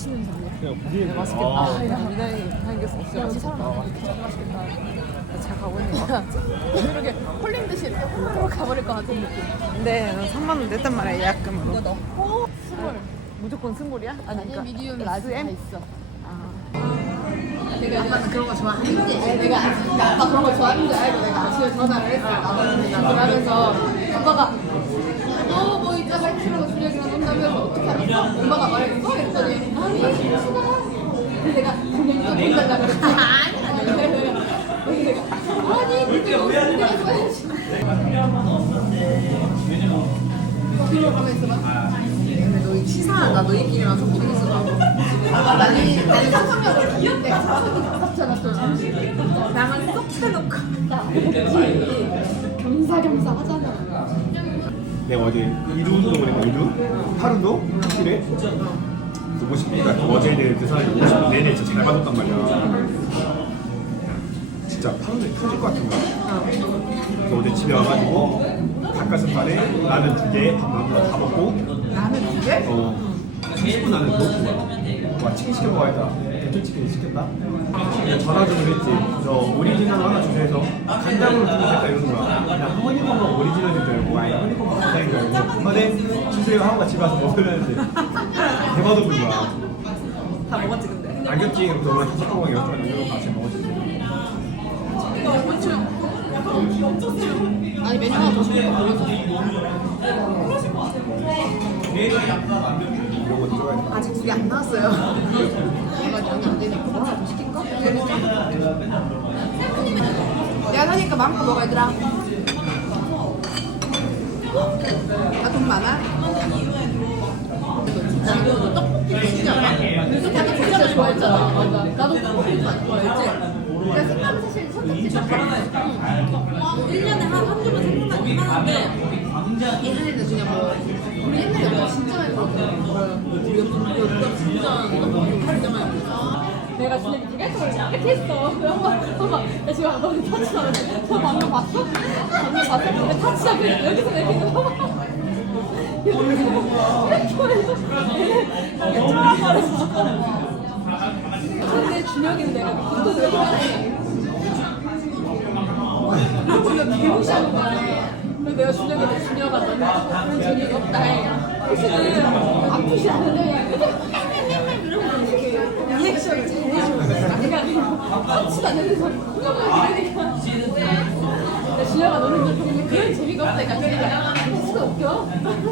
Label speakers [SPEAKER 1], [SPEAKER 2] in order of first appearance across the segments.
[SPEAKER 1] 맛있는 사람이야.
[SPEAKER 2] 그냥 부지에
[SPEAKER 1] 맛있겠다. 아, 야, 미나이 삼겹살 없어. 이 사람 진짜 맛있겠다. 잘 가고 있는 것 같아. 이렇게 홀린 듯이 이렇게 홀로 가버릴 것 같은 느낌.
[SPEAKER 3] 근데 3만 원 냈단 말이야, 예약금으로.
[SPEAKER 1] 이거 넣고 스몰. 무조건 스몰이야?
[SPEAKER 3] 아니,
[SPEAKER 1] 미디움, 라지 다 있어.
[SPEAKER 3] 아빠는 그런 거 좋아하는데.
[SPEAKER 1] 내가 아빠 그런 거 좋아하는 줄 알고 내가 아침에 전화를 했어. 그러면서 아빠가 뭐 이따가 이러고 준혁이랑 논다면서 어떻게 하겠어? 엄마가 말했어? 그랬더니 아니 싫어. 그래서 내가 그냥 또 본달라고 그랬지. 아니 근데 내가 좋아해야지.
[SPEAKER 3] 너희 치사하다, 너희끼리만 소통 있어.
[SPEAKER 1] 나는 사천명을 귀엽게 사천이 가깝잖아 또.
[SPEAKER 3] 나만 쏙 빼놓고.
[SPEAKER 1] 겸사겸사 하잖아.
[SPEAKER 2] 내가 어제 이루 운동을 했거든. 이루? 팔 운동? 일에 50분이니까 어제 내일 그 사람이 50분 내내 진짜 잘 받았단 말이야. 진짜 팔 운동이 터질 것 같은 거야. 그래서 어제 집에 와가지고 닭가슴살에 라면 2개, 밥 먹고
[SPEAKER 3] 라면 2개?
[SPEAKER 2] 30분 안에 먹은 거야. 와, 치킨 시켜 먹어야겠다. 배틀치킨 시켰다. 전화주문을 했지. 저 오리지널 하나 주세요. 간장으로 주문했다 이러는 거야. 그냥 허니버거 오리지널인 줄 알고 아니 허니버거 간장인 줄 알고 네 주세요 하고 집에 와서 먹으려는데 대박도 불 거야.
[SPEAKER 3] 다 먹었지, 근데.
[SPEAKER 2] 안겼지? 그럼 너무 다섯 가방 여섯 이러고 같이 먹었지.
[SPEAKER 1] 아니 메뉴 하나 더 시키고 보여줘.
[SPEAKER 2] 이런 거 들어가야 돼.
[SPEAKER 3] 아직 2개 안 나왔어요.
[SPEAKER 1] 내가 양이 안 되니까 뭐 하나 더 시킬까?
[SPEAKER 3] 내가 사니까 마음껏 먹어, 얘들아. 나 돈 많아?
[SPEAKER 1] 나도 떡볶이 진짜 않아? 떡볶이 진짜 좋아했잖아. 맞아. 나도 떡볶이 많이 좋아했지.
[SPEAKER 3] 내가 생각하면 사실 선택지가 많아.
[SPEAKER 1] 1년에 한두 번 생각나긴 하는데
[SPEAKER 3] 예전에는 그냥 뭐
[SPEAKER 1] 우리 옛날에 뭐 진짜 많이 먹었거든. 우리 옆에 진짜 떡볶이 진짜 많이 먹었어. 내가 진짜 기계적으로 이렇게 했어. 엄마, 나 지금 너는 타치하는데 저 방금 봤어? 방금 봤어? 근데 타치하고 여기서 이렇게 해서 이렇게 해서 근데 준혁이는 내가 그것도 되게 좋아해. 그러고 되게 무시하는 거야. 그래서 내가 준혁이한테 준혁아 너는 그런 재미가 없다 해. 사실은 아프지 않은데 이러고 이렇게 리액션을 잘해주는 거야. 내가 아프지 않는데서 그러면 이러니까 근데 준혁아 너는 그런 재미가 없다 니까 진짜 웃겨.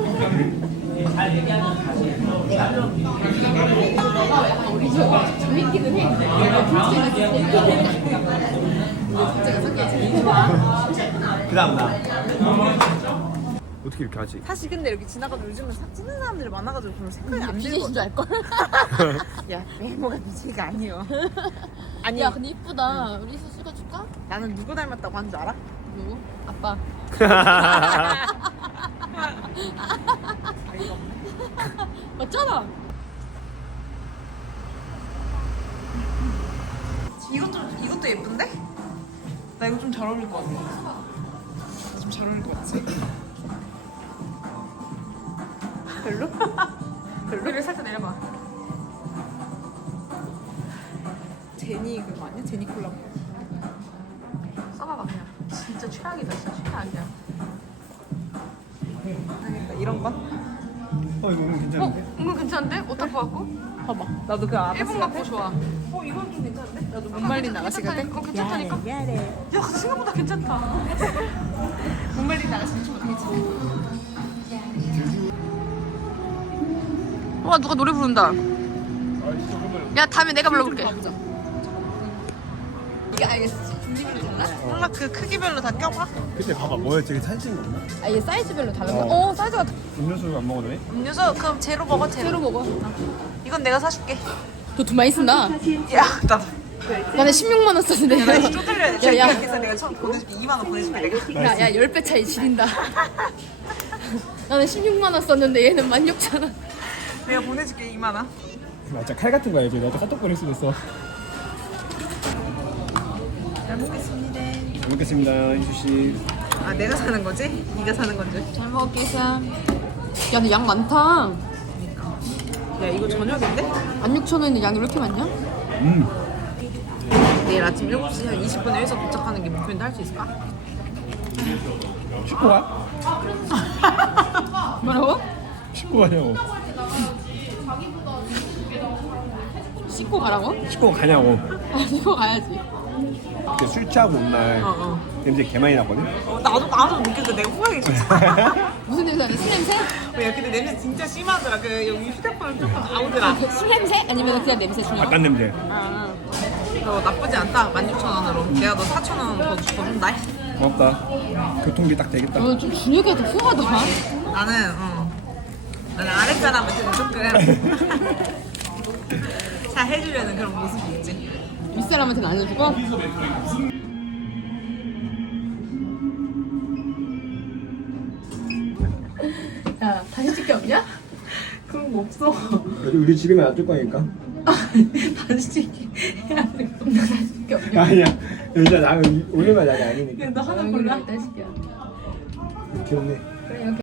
[SPEAKER 1] 너가 약간 우리 저 재밌기는 해. 내가 볼수 있는 재밌기는 해. 근데 진짜 성격이 제일 좋아.
[SPEAKER 2] 그 다음 나. 어떻게 이렇게 하지?
[SPEAKER 3] 사실 근데 여기 지나가도 요즘은 찍는 사람들이 많아가지고 별로 생각이 안
[SPEAKER 1] BJ인
[SPEAKER 3] 들거든.
[SPEAKER 1] 줄 알걸?
[SPEAKER 3] 야, 외모가 BJ가 아니요. 아니,
[SPEAKER 1] 야 근데 이쁘다. 우리 이수 찍어줄까?
[SPEAKER 3] 나는 누구 닮았다고 한 줄 알아?
[SPEAKER 1] 누구? 아빠. 맞잖아.
[SPEAKER 3] 이것도 예쁜데? 나 이거 좀 잘 어울릴 것 같아. 좀 잘 어울릴 것 같지? 별로? 별로?
[SPEAKER 1] 여기 살짝 내려봐.
[SPEAKER 3] 제니 그거 아니야? 제니 콜라보.
[SPEAKER 1] 써봐봐 그냥. 진짜 최악이다. 진짜 최악이야.
[SPEAKER 3] 그러니까 이런 건?
[SPEAKER 2] 이거 괜찮은데?
[SPEAKER 1] 이거 괜찮은데? 오타쿠 같고?
[SPEAKER 3] 봐봐. 나도 그 아가씨
[SPEAKER 1] 일본
[SPEAKER 3] 같아.
[SPEAKER 1] 같고 좋아.
[SPEAKER 3] 이건 좀 괜찮은데? 나도 못 말린 아가씨 같아.
[SPEAKER 1] 괜찮다니까? 야 근데 생각보다 괜찮다.
[SPEAKER 3] 못 말린 아가씨 좀 괜찮아.
[SPEAKER 1] 와 누가 노래 부른다. 야 다음에 내가 불러볼게.
[SPEAKER 3] 이게 알겠지? 분위기를 달라? 몰라 그 크기별로 다 껴봐.
[SPEAKER 2] 그때 봐봐 뭐였지? 사진 건가?
[SPEAKER 1] 아 얘 사이즈별로 다른 거.
[SPEAKER 2] 어.
[SPEAKER 1] 사이즈가
[SPEAKER 2] 음료수 안 먹어도 돼?
[SPEAKER 3] 음료수 그럼 제로 먹어 제로.
[SPEAKER 1] 새로 먹어.
[SPEAKER 3] 이건 내가 사줄게.
[SPEAKER 1] 너 돈 많이 쓴다.
[SPEAKER 3] 야 나도.
[SPEAKER 1] 나는 16만 원 썼는데.
[SPEAKER 3] 나 이거 쪼들려야 돼.
[SPEAKER 1] 야, 야.
[SPEAKER 3] 그래서 내가 처음 보내줄게. 2만 원 보내줄게 내가.
[SPEAKER 1] 야 10배 차이 지린다. 나는 16만 원 썼는데 얘는 16,000원.
[SPEAKER 3] 내가 보내줄게 2만 원.
[SPEAKER 2] 진짜 칼 같은 거야 이제. 나도 카톡 보낼 수도 있어.
[SPEAKER 3] 잘 먹겠습니다.
[SPEAKER 2] 잘 먹겠습니다 이수 씨.
[SPEAKER 3] 아 내가 사는 거지? 네가 사는 건지.
[SPEAKER 1] 잘 먹겠어. 야 근데 양 많다.
[SPEAKER 3] 야 이거 저녁인데?
[SPEAKER 1] 16,000원인데 양이 왜 이렇게 많냐?
[SPEAKER 3] 내일 아침 7시 한 20분에 회사 도착하는 게 목표인데 할 수 있을까?
[SPEAKER 2] 씻고 가?
[SPEAKER 1] 뭐라고?
[SPEAKER 2] 씻고 가냐고.
[SPEAKER 1] 씻고 가라고?
[SPEAKER 2] 씻고 가냐고.
[SPEAKER 1] 아, 씻고 가야지.
[SPEAKER 2] 그때 술 취하고 온 날 냄새 개 많이 났거든.
[SPEAKER 3] 나도 느꼈어. 내가 후회하기 진짜.
[SPEAKER 1] 무슨 냄새 나니? 술 냄새?
[SPEAKER 3] 야 근데 냄새 진짜 심하더라. 그 여기 휴대폰 조금 나오더라.
[SPEAKER 1] 술 냄새? 아니면 그냥 냄새 중요한
[SPEAKER 2] 바깥 냄새.
[SPEAKER 3] 너 나쁘지 않다. 16,000원으로. 내가 너 4,000원 더 준다.
[SPEAKER 2] 고맙다. 교통비 딱 되겠다.
[SPEAKER 1] 너는 좀 준혁이한테 후하다.
[SPEAKER 3] 나는 아랫사람한테는 조금 잘 해주려는 그런 모습이 있지.
[SPEAKER 1] 윗사람한테는 안 해주고? 야, 다시 찍기 없냐?
[SPEAKER 3] 그런 거 없어.
[SPEAKER 2] 우리 집에만 놔둘 거니까.
[SPEAKER 3] 다시 찍기 해야 돼.
[SPEAKER 1] 다시 찍기 없냐?
[SPEAKER 2] 아니야. 여자 나 오늘만 나이 아니니까.
[SPEAKER 3] 너 하나
[SPEAKER 1] 얼굴
[SPEAKER 3] 골라.
[SPEAKER 1] 다시 찍기야.
[SPEAKER 2] 귀엽네.
[SPEAKER 1] 그래, 이렇게.